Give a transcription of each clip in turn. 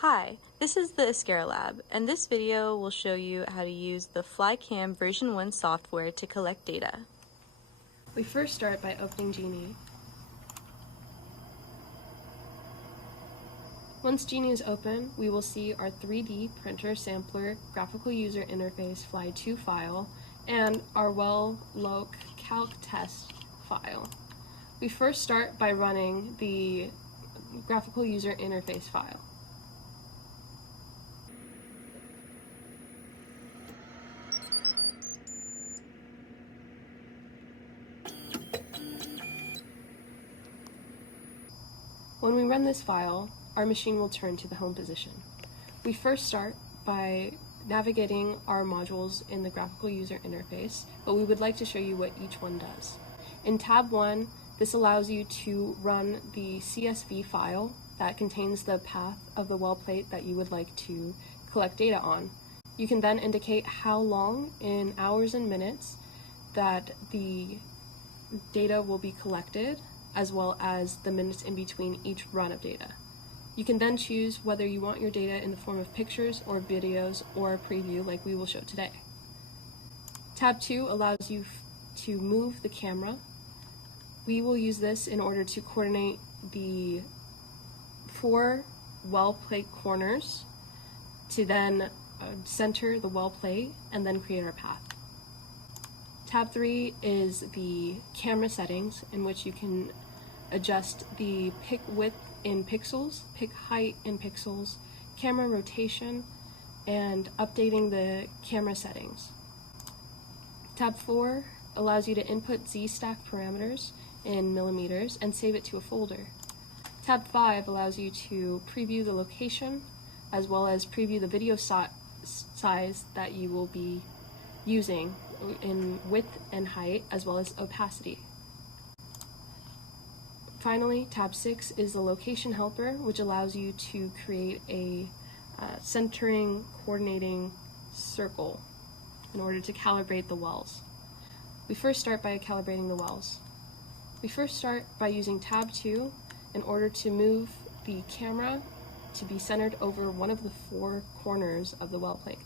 Hi, this is the Iskera Lab, and this video will show you how to use the FlyCam version 1 software to collect data. We first start by opening Genie. Once Genie is open, we will see our 3D printer sampler graphical user interface Fly2 file and our well-loc calc test file. We first start by running the graphical user interface file. When we run this file, our machine will turn to the home position. We first start by navigating our modules in the graphical user interface, but we would like to show you what each one does. In tab 1, this allows you to run the CSV file that contains the path of the well plate that you would like to collect data on. You can then indicate how long in hours and minutes that the data will be collected, as well as the minutes in between each run of data. You can then choose whether you want your data in the form of pictures or videos or a preview like we will show today. Tab 2 allows you to move the camera. We will use this in order to coordinate the 4 well plate corners to then center the well plate and then create our path. Tab 3 is the camera settings, in which you can adjust the pic width in pixels, pic height in pixels, camera rotation, and updating the camera settings. Tab 4 allows you to input Z-stack parameters in millimeters and save it to a folder. Tab 5 allows you to preview the location, as well as preview the video size that you will be using in width and height, as well as opacity. Finally, tab 6 is the location helper, which allows you to create a centering, coordinating circle in order to calibrate the wells. We first start by calibrating the wells. We first start by using tab 2 in order to move the camera to be centered over one of the 4 corners of the well plate.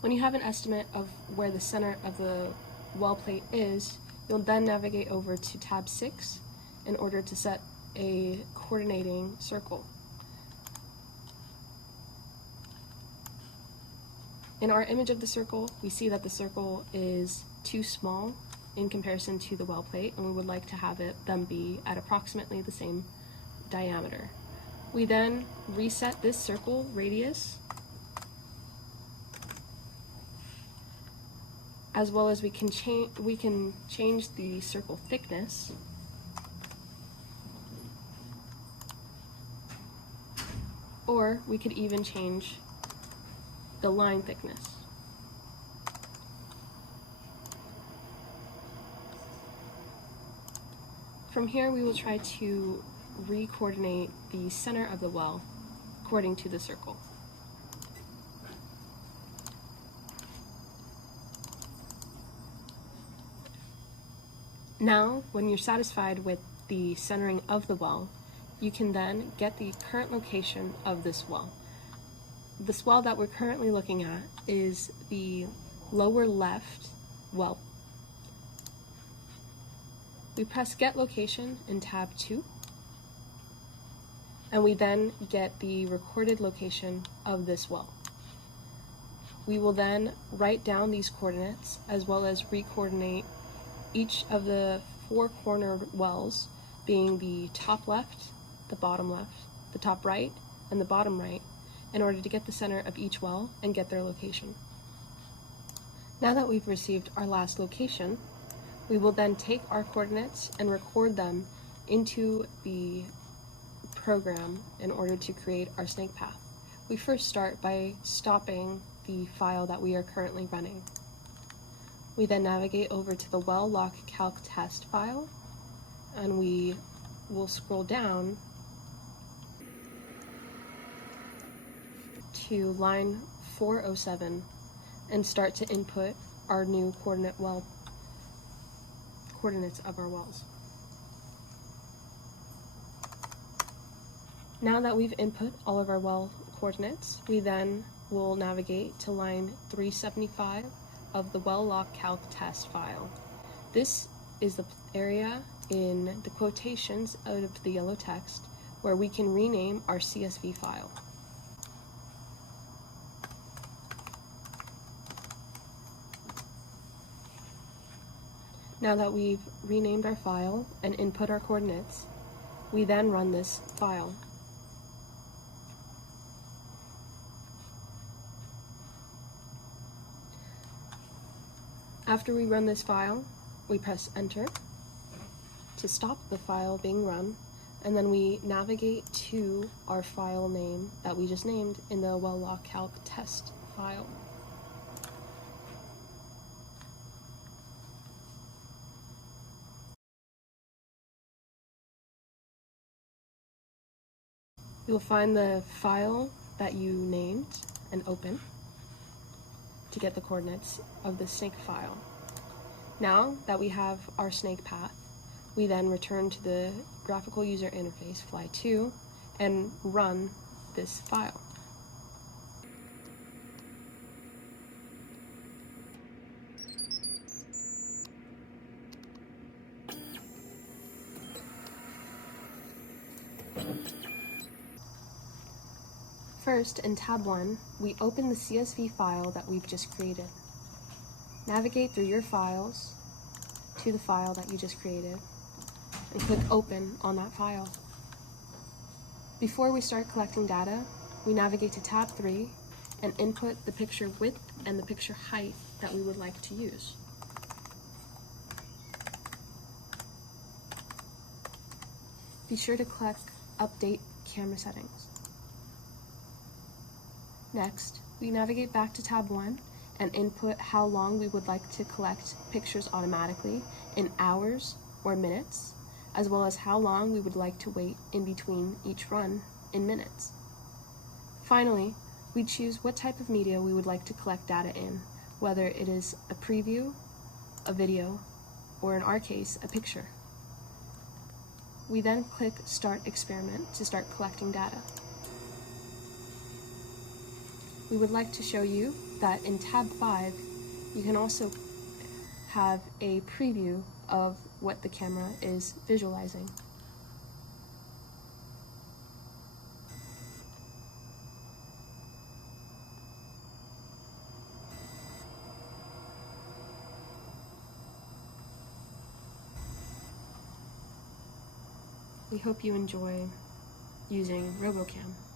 When you have an estimate of where the center of the well plate is, you'll then navigate over to tab 6 in order to set a coordinating circle. In our image of the circle, we see that the circle is too small in comparison to the well plate, and we would like to have them be at approximately the same diameter. We then reset this circle radius, as well as we can change the circle thickness, or we could even change the line thickness. From here, we will try to re-coordinate the center of the well according to the circle. Now, when you're satisfied with the centering of the well, you can then get the current location of this well. This well that we're currently looking at is the lower left well. We press Get Location in tab 2, and we then get the recorded location of this well. We will then write down these coordinates, as well as re-coordinate each of the 4 cornered wells, being the top left, the bottom left, the top right, and the bottom right, in order to get the center of each well and get their location. Now that we've received our last location, we will then take our coordinates and record them into the program in order to create our snake path. We first start by stopping the file that we are currently running. We then navigate over to the well-loc calc test file, and we will scroll down to line 407 and start to input our new coordinates of our wells. Now that we've input all of our well coordinates, we then will navigate to line 375 of the well log calc test file. This is the area in the quotations out of the yellow text where we can rename our CSV file. Now that we've renamed our file and input our coordinates, we then run this file. After we run this file, we press enter to stop the file being run, and then we navigate to our file name that we just named in the well log calc test file. You'll find the file that you named and open to get the coordinates of the snake file. Now that we have our snake path, we then return to the graphical user interface Fly2 and run this file. First, in tab 1, we open the CSV file that we've just created. Navigate through your files to the file that you just created and click open on that file. Before we start collecting data, we navigate to tab 3 and input the picture width and the picture height that we would like to use. Be sure to click update camera settings. Next, we navigate back to tab 1 and input how long we would like to collect pictures automatically in hours or minutes, as well as how long we would like to wait in between each run in minutes. Finally, we choose what type of media we would like to collect data in, whether it is a preview, a video, or in our case, a picture. We then click Start Experiment to start collecting data. We would like to show you that in tab 5, you can also have a preview of what the camera is visualizing. We hope you enjoy using RoboCam.